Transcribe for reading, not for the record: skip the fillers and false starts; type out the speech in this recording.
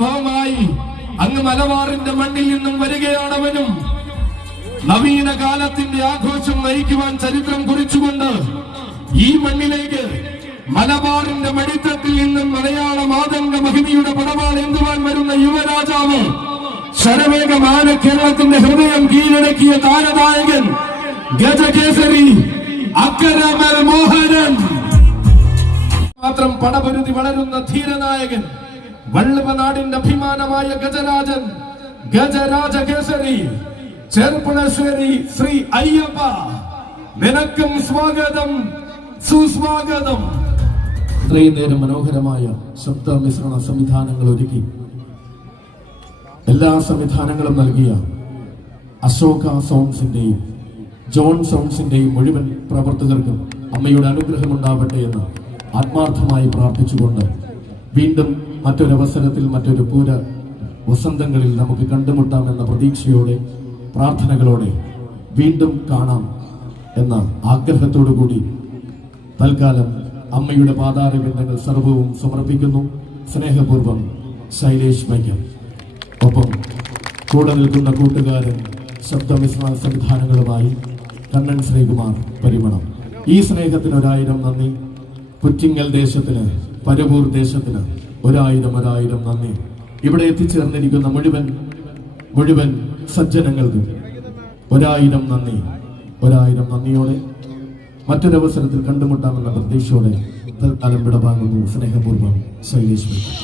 വൈഭവമായി അങ്ങ് മലബാറിന്റെ മണ്ണിൽ നിന്നും വരികയാണവനും. നവീന കാലത്തിന്റെ ആഘോഷം നയിക്കുവാൻ ചരിത്രം കുറിച്ചുകൊണ്ട് ഈ മണ്ണിലേക്ക് മലബാറിന്റെ മടിത്തട്ടിൽ നിന്നും മലയാള മാതംഗ മഹിമയുടെ പടവാളേന്തുവാൻ വരുന്ന യുവരാജാവ്, ശരവേഗമായ കേരളത്തിന്റെ ഹൃദയം കീഴടക്കിയ താരനായകൻ, ഗജകേസരി അക്കരമൽ മോഹനൻ. മാത്രം പടപൊരുതി വളരുന്ന ധീരനായകൻ, വള്ളുവനാടിന്റെ അഭിമാനമായ ഗജരാജൻ, ഗജരാജകേസരി ചെർപ്പുളശ്ശേരി ശ്രീ അയ്യപ്പ, നിനക്കും സ്വാഗതം, സുസ്വാഗതം. ഇത്രയും നേരം മനോഹരമായ ശബ്ദ മിശ്രണ സംവിധാനങ്ങൾ ഒരുക്കി എല്ലാ സംവിധാനങ്ങളും നൽകിയ അശോക സൗണ്ട്സിന്റെയും ജോൺ സൗണ്ട്സിന്റെയും മുഴുവൻ പ്രവർത്തകർക്കും അമ്മയുടെ അനുഗ്രഹം ഉണ്ടാവട്ടെ എന്ന് ആത്മാർത്ഥമായി പ്രാർത്ഥിച്ചുകൊണ്ട് വീണ്ടും മറ്റൊരവസരത്തിൽ മറ്റൊരു പൂര വസന്തങ്ങളിൽ നമുക്ക് കണ്ടുമുട്ടാമെന്ന പ്രതീക്ഷയോടെ പ്രാർത്ഥനകളോടെ വീണ്ടും കാണാം എന്ന ആഗ്രഹത്തോടു കൂടി തൽക്കാലം അമ്മയുടെ പാതാരബിന്ദങ്ങൾ സർവവും സമർപ്പിക്കുന്നു. സ്നേഹപൂർവ്വം ശൈലേഷ് വൈക്കം. ഒപ്പം കൂടെ നിൽക്കുന്ന കൂട്ടുകാരൻ ശബ്ദമിശ്രണ സംവിധാനങ്ങളുമായി കണ്ണൻ ശ്രീകുമാർ പരിമണം. ഈ സ്നേഹത്തിന് 1000 നന്ദി. പുറ്റിങ്ങൽ ദേശത്തിന്, പരവൂർ ദേശത്തിന് 1000 നന്ദി. ഇവിടെ എത്തിച്ചേർന്നിരിക്കുന്ന മുഴുവൻ സജ്ജനങ്ങൾക്കും 1000 നന്ദി. 1000 നന്ദിയോടെ മറ്റൊരവസരത്തിൽ കണ്ടുമുട്ടാമെന്ന പ്രതീക്ഷയോടെ തൽക്കാലം വിടവാങ്ങുന്നു. സ്നേഹപൂർവ്വം ശൈലേഷ് വൈക്കം.